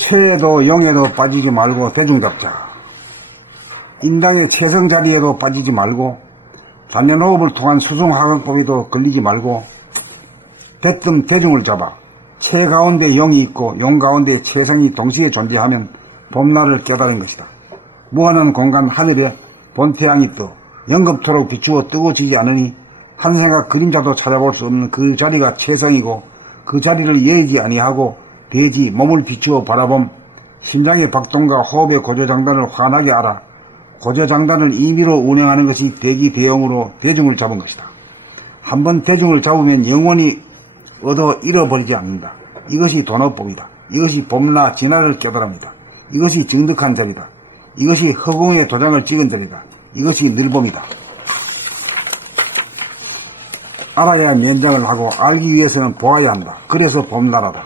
체에도 영에도 빠지지 말고 대중 잡자. 인당의 체성 자리에도 빠지지 말고 단연호흡을 통한 수승화강법에도 걸리지 말고 대뜸 대중을 잡아 체 가운데 영이 있고 영 가운데 체성이 동시에 존재하면 봄날을 깨달은 것이다. 무한한 공간 하늘에 본태양이 떠 영겁토록 비추어 뜨고 지지 않으니 한 생각 그림자도 찾아볼 수 없는 그 자리가 체성이고 그 자리를 여의지 아니하고 대지 몸을 비추어 바라봄 심장의 박동과 호흡의 고조장단을 환하게 알아 고조장단을 임의로 운행하는 것이 대기대용으로 대중을 잡은 것이다. 한번 대중을 잡으면 영원히 얻어 잃어버리지 않는다. 이것이 돈업법이다. 이것이 봄나 진화를 깨달음이다. 이것이 정득한 자리다. 이것이 허공에 도장을 찍은 자리다. 이것이 늘봄이다. 알아야 면장을 하고 알기 위해서는 보아야 한다. 그래서 봄나라다.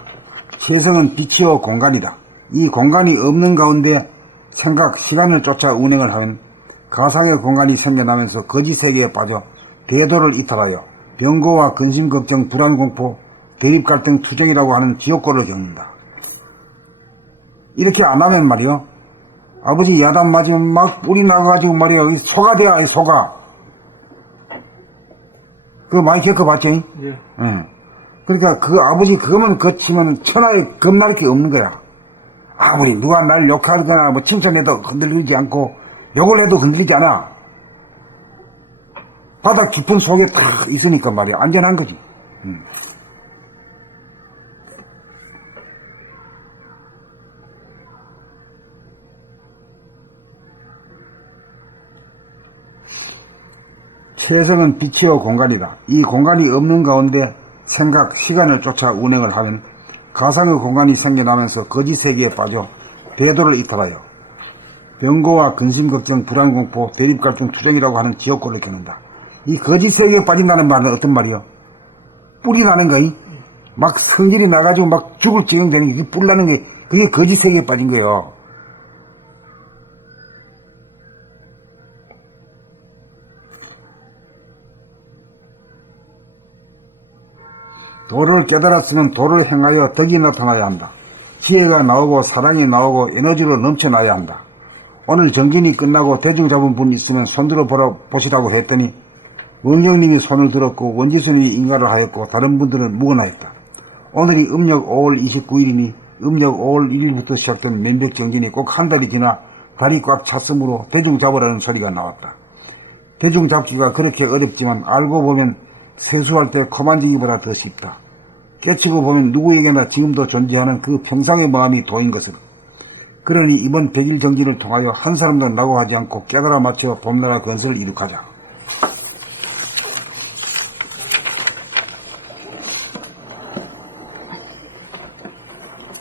체성은 빛이요 공간이다. 이 공간이 없는 가운데 생각, 시간을 쫓아 운행을 하면 가상의 공간이 생겨나면서 거짓 세계에 빠져 대도를 이탈하여 병고와 근심, 걱정, 불안, 공포, 대립, 갈등, 투쟁이라고 하는 지옥고를 겪는다. 이렇게 안 하면 말이요. 아버지 야단 맞으면 막 뿔이 나가가지고 말이요. 소가 돼야 소가. 그거 많이 겪어봤지? 예. 응. 그러니까 그 아버지 그거만 거치면 천하에 겁날 게 없는 거야. 아무리 누가 날 욕하거나 뭐 칭찬해도 흔들리지 않고 욕을 해도 흔들리지 않아. 바닥 깊은 속에 탁 있으니까 말이야. 안전한 거지. 체성은 빛이요 공간이다. 이 공간이 없는 가운데 생각, 시간을 쫓아 운행을 하면 가상의 공간이 생겨나면서 거짓 세계에 빠져 대도를 이탈하여 병고와 근심, 걱정, 불안, 공포, 대립, 갈등, 투쟁이라고 하는 지옥고를 겪는다. 이 거짓 세계에 빠진다는 말은 어떤 말이요? 뿔이 나는 거이? 막 성질이 나가지고 막 죽을 지경 되는 게 뿔 나는 게 그게 거짓 세계에 빠진 거예요. 도를 깨달았으면 도를 행하여 덕이 나타나야 한다. 지혜가 나오고 사랑이 나오고 에너지로 넘쳐나야 한다. 오늘 정진이 끝나고 대중 잡은 분 있으면 손들어 보시라고 했더니 원경님이 손을 들었고 원지수님이 인가를 하였고 다른 분들은 묵어나였다. 오늘이 음력 5월 29일이니 음력 5월 1일부터 시작된 면벽 정진이 꼭 한 달이 지나 달이 꽉 찼으므로 대중 잡으라는 소리가 나왔다. 대중 잡기가 그렇게 어렵지만 알고 보면 세수할 때 코 만지기보다 더 쉽다. 깨치고 보면 누구에게나 지금도 존재하는 그 평상의 마음이 도인 것을. 그러니 이번 100일 정진을 통하여 한 사람도 나고 하지 않고 깨달아 맞춰 봄나라 건설을 이룩하자.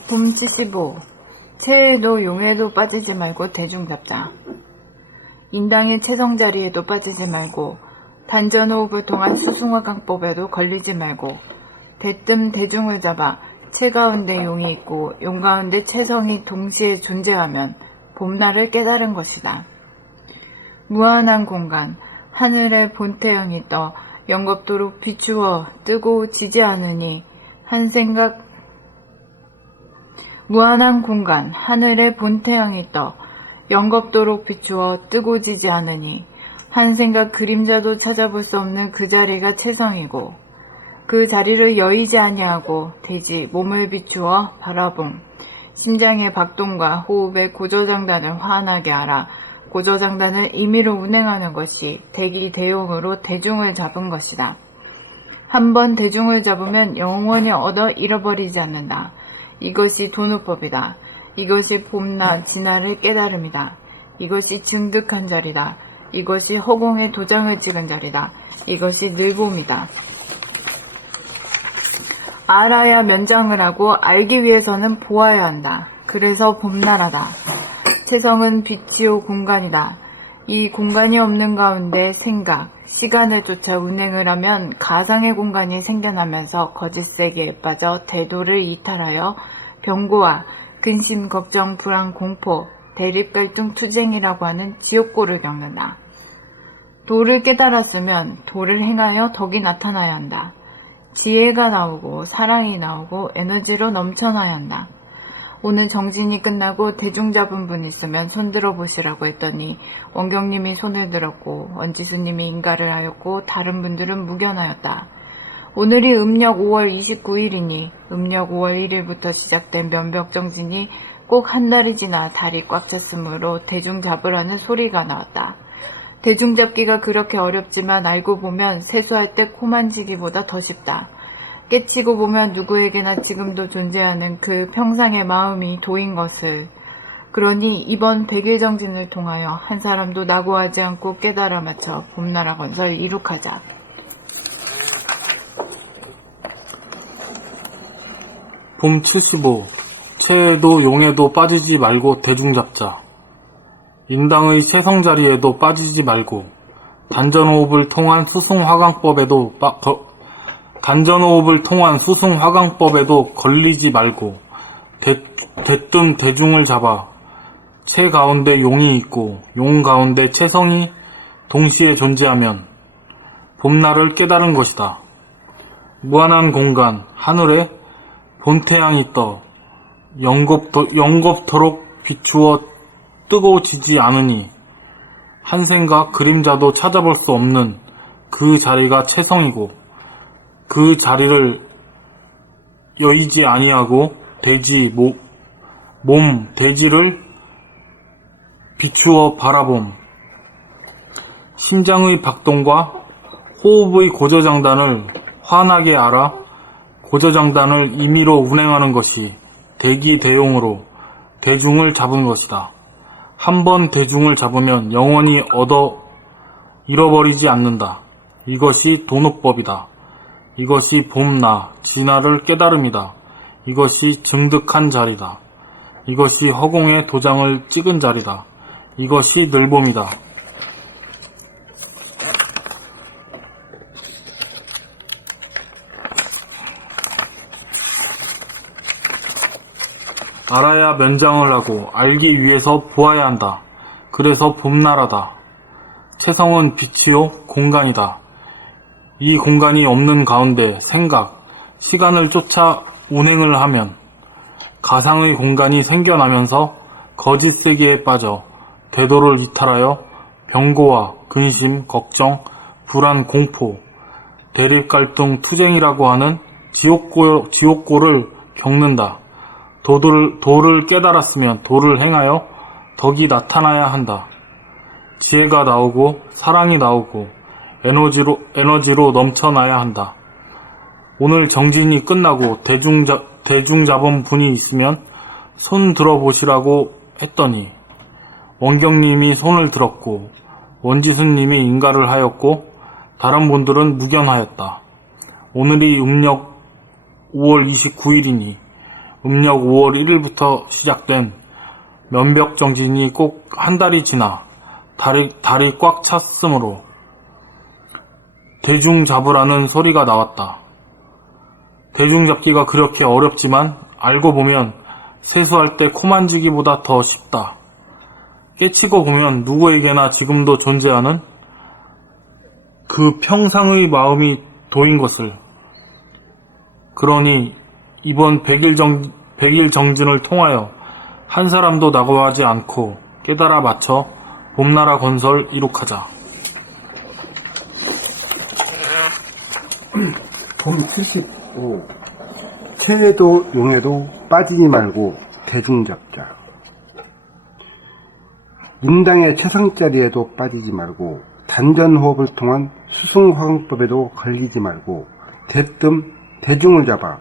봄 75. 체에도 용에도 빠지지 말고 대중 잡자. 인당의 체성 자리에도 빠지지 말고 단전호흡을 통한 수승화강법에도 걸리지 말고 대뜸 대중을 잡아 체 가운데 용이 있고 용 가운데 체성이 동시에 존재하면 봄날을 깨달은 것이다. 무한한 공간 하늘에 본태양이 떠 영겁도록 비추어 뜨고 지지 않으니 한 생각 무한한 공간 하늘에 본태양이 떠 영겁도록 비추어 뜨고 지지 않으니 한 생각 그림자도 찾아볼 수 없는 그 자리가 체성이고 그 자리를 여의지 아니하고 대지 몸을 비추어 바라봄 심장의 박동과 호흡의 고조장단을 환하게 알아 고조장단을 임의로 운행하는 것이 대기대용으로 대중을 잡은 것이다. 한번 대중을 잡으면 영원히 얻어 잃어버리지 않는다. 이것이 돈우법이다. 이것이 봄나 진화를 깨달음이다. 이것이 증득한 자리다. 이것이 허공에 도장을 찍은 자리다. 이것이 늘봄이다. 알아야 면장을 하고 알기 위해서는 보아야 한다. 그래서 봄나라다. 체성은 빛이요 공간이다. 이 공간이 없는 가운데 생각, 시간을 쫓아 운행을 하면 가상의 공간이 생겨나면서 거짓 세계에 빠져 대도를 이탈하여 병고와 근심, 걱정, 불안, 공포, 대립, 갈등, 투쟁이라고 하는 지옥고를 겪는다. 도를 깨달았으면 도를 행하여 덕이 나타나야 한다. 지혜가 나오고 사랑이 나오고 에너지로 넘쳐나야 한다. 오늘 정진이 끝나고 대중 잡은 분 있으면 손 들어보시라고 했더니 원경님이 손을 들었고 원지수님이 인가를 하였고 다른 분들은 묵연하였다. 오늘이 음력 5월 29일이니 음력 5월 1일부터 시작된 면벽정진이 꼭 한 달이 지나 달이 꽉 찼으므로 대중 잡으라는 소리가 나왔다. 대중 잡기가 그렇게 어렵지만 알고 보면 세수할 때 코 만지기보다 더 쉽다. 깨치고 보면 누구에게나 지금도 존재하는 그 평상의 마음이 도인 것을. 그러니 이번 100일 정진을 통하여 한 사람도 낙오하지 않고 깨달아 맞춰 봄나라 건설 이룩하자. 봄 75. 채에도 용에도 빠지지 말고 대중 잡자. 인당의 채성자리에도 빠지지 말고 단전호흡을 통한 수승화강법에도 걸리지 말고 대뜸 대중을 잡아 채 가운데 용이 있고 용 가운데 채성이 동시에 존재하면 봄날을 깨달은 것이다. 무한한 공간 하늘에 본태양이 떠 영겁토록 비추어 뜨거워지지 않으니 한 생각 그림자도 찾아볼 수 없는 그 자리가 채성이고 그 자리를 여의지 아니하고 대지를 비추어 바라봄. 심장의 박동과 호흡의 고저장단을 환하게 알아 고저장단을 임의로 운행하는 것이 대기대용으로 대중을 잡은 것이다. 한번 대중을 잡으면 영원히 잃어버리지 않는다. 이것이 도노법이다. 이것이 봄나 진화를 깨달음이다. 이것이 증득한 자리다. 이것이 허공에 도장을 찍은 자리다. 이것이 늘봄이다. 알아야 면장을 하고 알기 위해서 보아야 한다. 그래서 봄나라다. 채성은 빛이요 공간이다. 이 공간이 없는 가운데 생각, 시간을 쫓아 운행을 하면 가상의 공간이 생겨나면서 거짓 세계에 빠져 대도를 이탈하여 병고와 근심, 걱정, 불안, 공포, 대립, 갈등, 투쟁이라고 하는 지옥고를 겪는다. 도를 깨달았으면 도를 행하여 덕이 나타나야 한다. 지혜가 나오고 사랑이 나오고 에너지로 넘쳐나야 한다. 오늘 정진이 끝나고 대중 잡은 분이 있으면 손 들어보시라고 했더니 원경님이 손을 들었고 원지수님이 인가를 하였고 다른 분들은 묵연하였다. 오늘이 음력 5월 29일이니 음력 5월 1일부터 시작된 면벽정진이 꼭 한 달이 지나 달이 꽉 찼으므로 대중 잡으라는 소리가 나왔다. 대중 잡기가 그렇게 어렵지만 알고 보면 세수할 때 코 만지기보다 더 쉽다. 깨치고 보면 누구에게나 지금도 존재하는 그 평상의 마음이 도인 것을. 그러니 이번 100일 정진을 통하여 한 사람도 낙오하지 않고 깨달아 맞춰 봄나라 건설 이룩하자. 봄 75. 채에도 용에도 빠지지 말고 대중 잡자. 인당의 채성자리에도 빠지지 말고 단전호흡을 통한 수승화강법에도 걸리지 말고 대뜸 대중을 잡아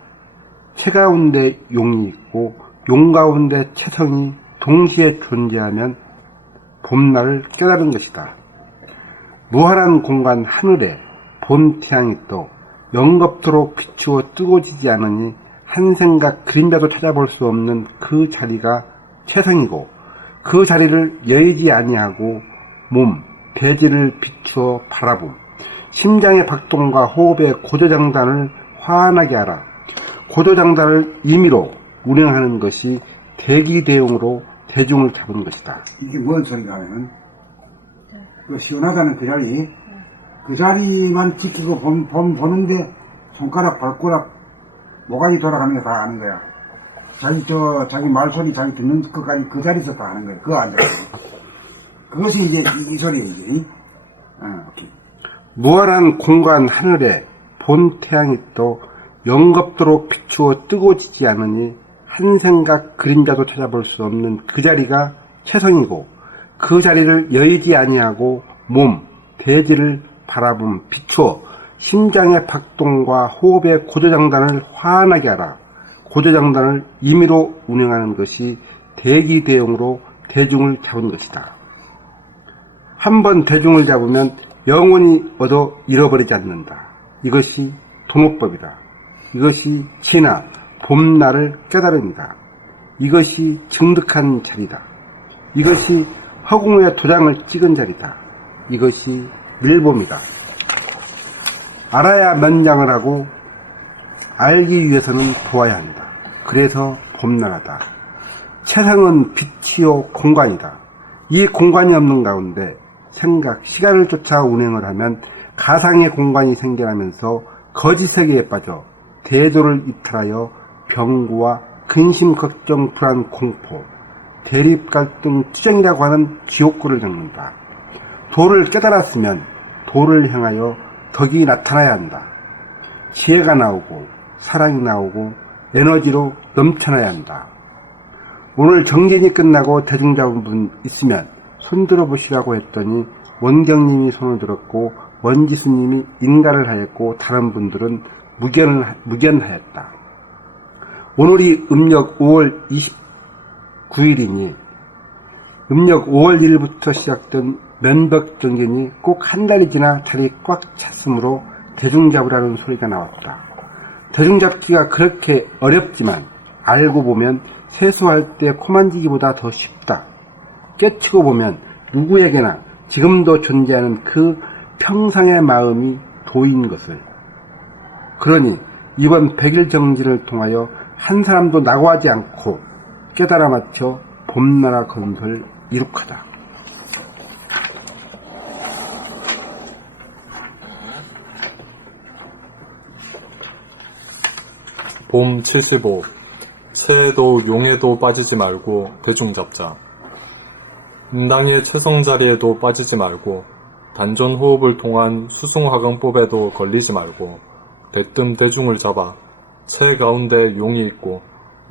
채 가운데 용이 있고 용 가운데 채성이 동시에 존재하면 봄날을 깨달은 것이다. 무한한 공간 하늘에 본태양이 떠 영겁토록 비추어 뜨거워지지 않으니 한 생각 그림자도 찾아볼 수 없는 그 자리가 채성이고 그 자리를 여의지 아니하고 대지를 비추어 바라봄. 심장의 박동과 호흡의 고저장단을 환하게 알아 고저장단을 임의로 운행하는 것이 대기대용으로 대중을 잡은 것이다. 이게 뭔 소리가 하면 그 시원하다는 그 자리만 지키고 보는데 손가락 발가락 모가지 돌아가는 게 다 아는 거야. 자기 말소리 자기 듣는 것까지 그 자리에서 다 하는 거예요. 그거 앉아서. 그것이 이제 이 소리이지. 오케이. 무한한 공간 하늘에 본 태양이 또 영겁도록 비추어 뜨거워지지 않으니 한 생각 그림자도 찾아볼 수 없는 그 자리가 최성이고 그 자리를 여의지 아니하고 몸, 대지를 바라봄 비추어 심장의 박동과 호흡의 고조장단을 환하게 하라. 고조장단을 임의로 운영하는 것이 대기대용으로 대중을 잡은 것이다. 한번 대중을 잡으면 영원히 얻어 잃어버리지 않는다. 이것이 도노법이다. 이것이 진화, 봄날을 깨달음이다. 이것이 증득한 자리다. 이것이 허공에 도장을 찍은 자리다. 이것이 밀봄이다. 알아야 면장을 하고 알기 위해서는 보아야 한다. 그래서 봄나라다. 세상은 빛이요 공간이다. 이 공간이 없는 가운데 생각, 시간을 쫓아 운행을 하면 가상의 공간이 생겨나면서 거짓 세계에 빠져 대도를 이탈하여 병고와 근심, 걱정, 불안, 공포, 대립, 갈등, 투쟁이라고 하는 지옥굴을 겪는다. 도를 깨달았으면 도를 향하여 덕이 나타나야 한다. 지혜가 나오고 사랑이 나오고 에너지로 넘쳐나야 한다. 오늘 정진이 끝나고 대중자분 있으면 손들어 보시라고 했더니 원경님이 손을 들었고 원지수님이 인가를 하였고 다른 분들은 무견하였다. 오늘이 음력 5월 29일이니 음력 5월 1일부터 시작된 면벽 정진이 꼭 한 달이 지나 자리 꽉 찼으므로 대중잡으라는 소리가 나왔다. 대중잡기가 그렇게 어렵지만 알고 보면 세수할 때 코만지기보다 더 쉽다. 깨치고 보면 누구에게나 지금도 존재하는 그 평상의 마음이 도인 것을. 그러니 이번 100일 정진을 통하여 한 사람도 낙오하지 않고 깨달아 맞춰 봄나라 건설 이룩하다. 봄 75. 새에도 용에도 빠지지 말고 대중 잡자. 인당의 최성자리에도 빠지지 말고 단전 호흡을 통한 수승화강법에도 걸리지 말고 대뜸 대중을 잡아 새 가운데 용이 있고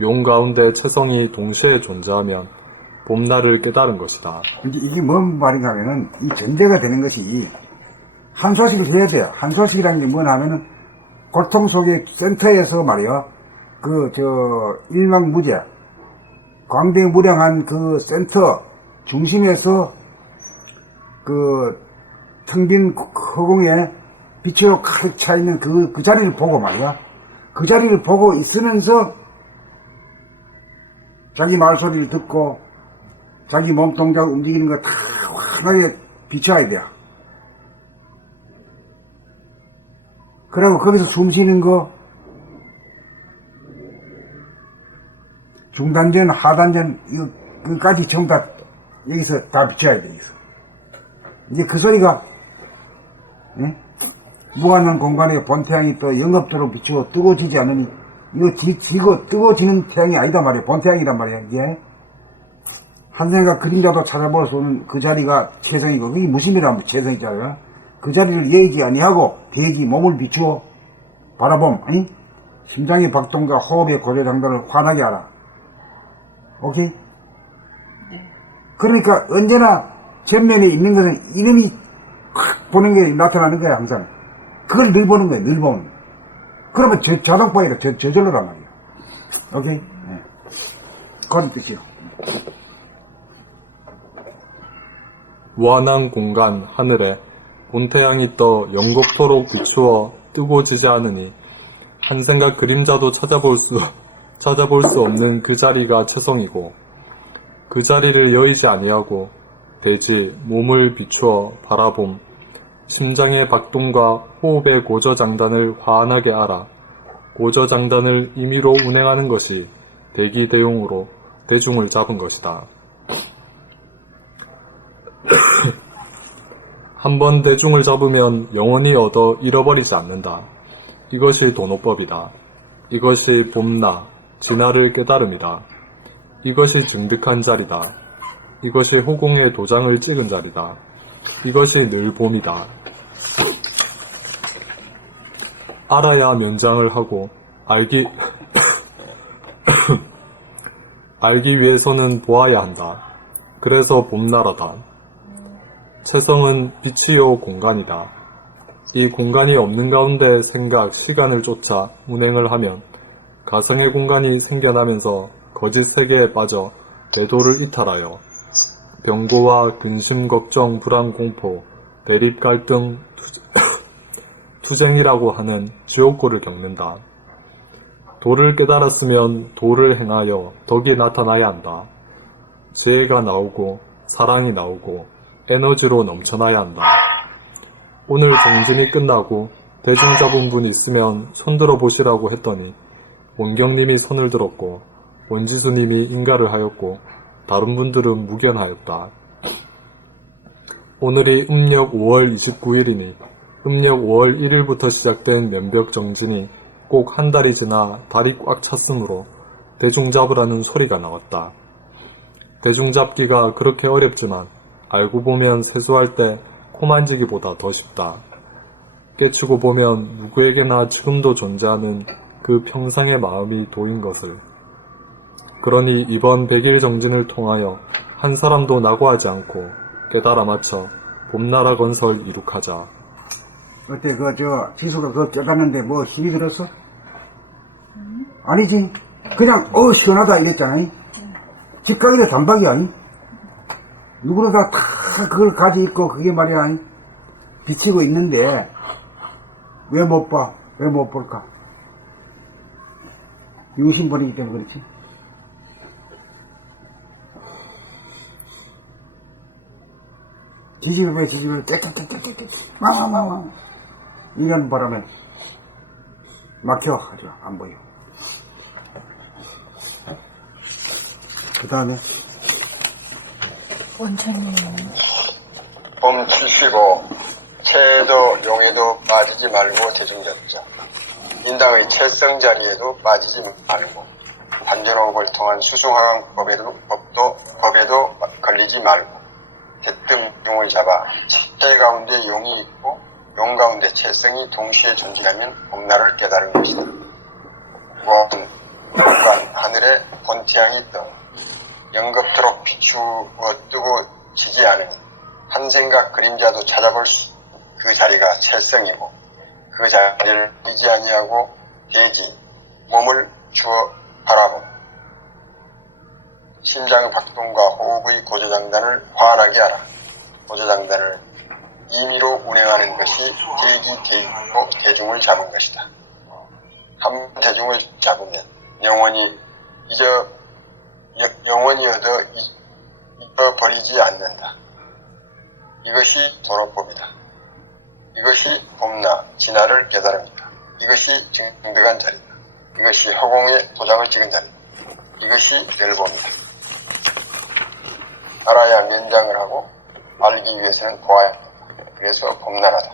용 가운데 채성이 동시에 존재하면 봄날을 깨달은 것이다. 이게 뭔 말인가 하면은 이 전제가 되는 것이 한소식을 해야 돼요. 한소식이라는 게 뭐냐 하면은 고통 속의 센터에서 말이요. 일망무제, 광대무량한 그 센터 중심에서 텅 빈 허공에 빛이 가득 차 있는 그 자리를 보고 말이야. 그 자리를 보고 있으면서 자기 말소리를 듣고 자기 몸동작 움직이는 거 다 환하게 비춰야 돼요. 그리고 거기서 숨 쉬는 거, 중단전, 하단전, 이거까지 전부 다 여기서 다 비춰야 돼, 여기서. 이제 그 소리가, 무한한 공간에 본 태양이 또 영겁도록 비추고 뜨거워지지 않으니, 이거 지고 뜨거워지는 태양이 아니다 말이야. 본 태양이란 말이야, 이게. 한 생각 그림자도 찾아볼 수 없는 그 자리가 최성이고, 그게 무심이라면 최성이잖아요. 그 자리를 예의지 아니하고, 대기 몸을 비추어 바라봄, 아니? 심장의 박동과 호흡의 고조장단을 환하게 하라. 오케이? 네. 그러니까 언제나 전면에 있는 것은 이름이 확 보는 게 나타나는 거야, 항상. 그걸 늘 보는 거야, 늘 보는. 그러면 자동파이로 저절로란 말이야. 오케이? 네. 그건 뜻이요. 무한한 공간 하늘에 본태양이 떠 영겁토록 비추어 뜨고지지 않으니 한 생각 그림자도 찾아볼 수 없는 그 자리가 최성이고 그 자리를 여의지 아니하고 대지 몸을 비추어 바라봄 심장의 박동과 호흡의 고저장단을 환하게 알아 고저장단을 임의로 운행하는 것이 대기대용으로 대중을 잡은 것이다. 한번 대중을 잡으면 영원히 얻어 잃어버리지 않는다. 이것이 도노법이다. 이것이 봄나 진화를 깨달음이다. 이것이 증득한 자리다. 이것이 호공의 도장을 찍은 자리다. 이것이 늘 봄이다. 알아야 면장을 하고 알기 위해서는 보아야 한다. 그래서 봄나라다. 채성은 빛이요 공간이다. 이 공간이 없는 가운데 생각, 시간을 쫓아 운행을 하면 가상의 공간이 생겨나면서 거짓 세계에 빠져 대도를 이탈하여 병고와 근심, 걱정, 불안, 공포, 대립, 갈등, 투쟁이라고 하는 지옥고를 겪는다. 도를 깨달았으면 도를 행하여 덕이 나타나야 한다. 지혜가 나오고 사랑이 나오고 에너지로 넘쳐나야 한다. 오늘 정진이 끝나고 대중자분분 있으면 손들어 보시라고 했더니 원경님이 손을 들었고 원지수님이 인가를 하였고 다른 분들은 무견하였다. 오늘이 음력 5월 29일이니 음력 5월 1일부터 시작된 면벽 정진이 꼭 한 달이 지나 달이 꽉 찼으므로 대중잡으라는 소리가 나왔다. 대중잡기가 그렇게 어렵지만 알고 보면 세수할 때 코 만지기보다 더 쉽다. 깨치고 보면 누구에게나 지금도 존재하는 그 평상의 마음이 도인 것을. 그러니 이번 100일 정진을 통하여 한 사람도 낙오하지 않고 깨달아 맞춰 봄나라 건설 이룩하자. 어때, 지수가 그거 깨닫는데 뭐 힘이 들었어? 아니지. 그냥, 시원하다 이랬잖아. 직각이다 단박이야. 누구나 다 그걸 가지고 있고, 그게 말이야. 비치고 있는데, 왜 못 봐? 왜 못 볼까? 유신번이기 때문에 그렇지. 지지를 깨끗깨끗깨끗 망망망망 이런 바람에 막혀 안 보여. 그 다음에 원천님 봄 치시고 채에도 용에도 빠지지 말고 대중잡자. 인당의 채성 자리에도 빠지지 말고 단전호흡을 통한 수승화강법에도 걸리지 말고 대뜸 용을 잡아 채 가운데 용이 있고 용 가운데 채성이 동시에 존재하면 봄날을 깨달은 것이다. 무엇은 하늘에 본태양이 떠 영겁토록 비추어 뜨고 지지 않으니 한 생각 그림자도 찾아볼 그 자리가 채성이고 그 자리를 의지 아니하고 대지 몸을 주어 바라보 심장 박동과 호흡의 고조장단을 환하게 하라. 고조장단을 임의로 운행하는 것이 대기대이고 대중을 잡은 것이다. 한 대중을 잡으면 영원히 잊어버리지 않는다. 이것이 도로법이다. 이것이 봄나 진화를 깨달음이다. 이것이 증득한 자리다. 이것이 허공에 도장을 찍은 자리다. 이것이 멸봄이다. 알아야 면장을 하고 알기 위해서는 보아야 한다. 그래서 봄나라다.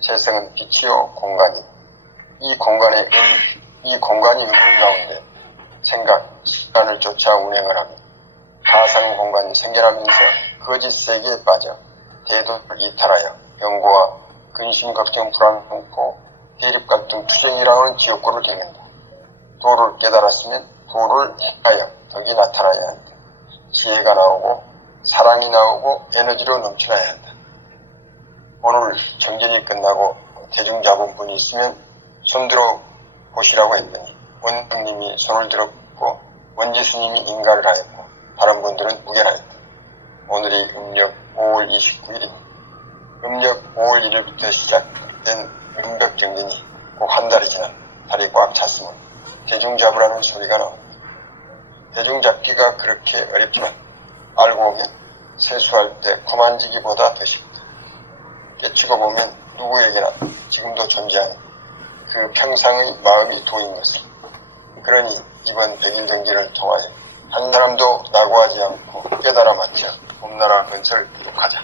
세상은 빛이요 공간이. 이 공간이 있는 가운데 생각, 시간을 쫓아 운행을 하며 가상 공간이 생겨나면서 거짓 세계에 빠져 대도를 이탈하여 병고와 근심, 걱정, 불안, 공포, 대립, 갈등, 투쟁이라는 지옥고를 겪는다. 도를 깨달았으면 도를 행하여 덕이 나타나야 한다. 지혜가 나오고 사랑이 나오고 에너지로 넘쳐나야 한다. 오늘 정진이 끝나고 대중자본분이 있으면 손들어 보시라고 했더니 원장님이 손을 들었고 원지수님이 인가를 하였고 다른 분들은 무견하였다. 오늘이 음력 5월 29일입니다. 음력 5월 1일부터 시작된 음벽정진이 꼭 한 달이 지난 달이 꽉 찼음을 대중잡으라는 소리가 나옵니다. 대중잡기가 그렇게 어렵지만 알고 보면 세수할 때 코 만지기보다 더 쉽다. 깨치고 보면 누구에게나 지금도 존재하는 그 평상의 마음이 도인 것을. 그러니 이번 100일 정진을 통하여 한 사람도 낙오하지 않고 깨달아 맞춰 봄나라 건설 이룩하자.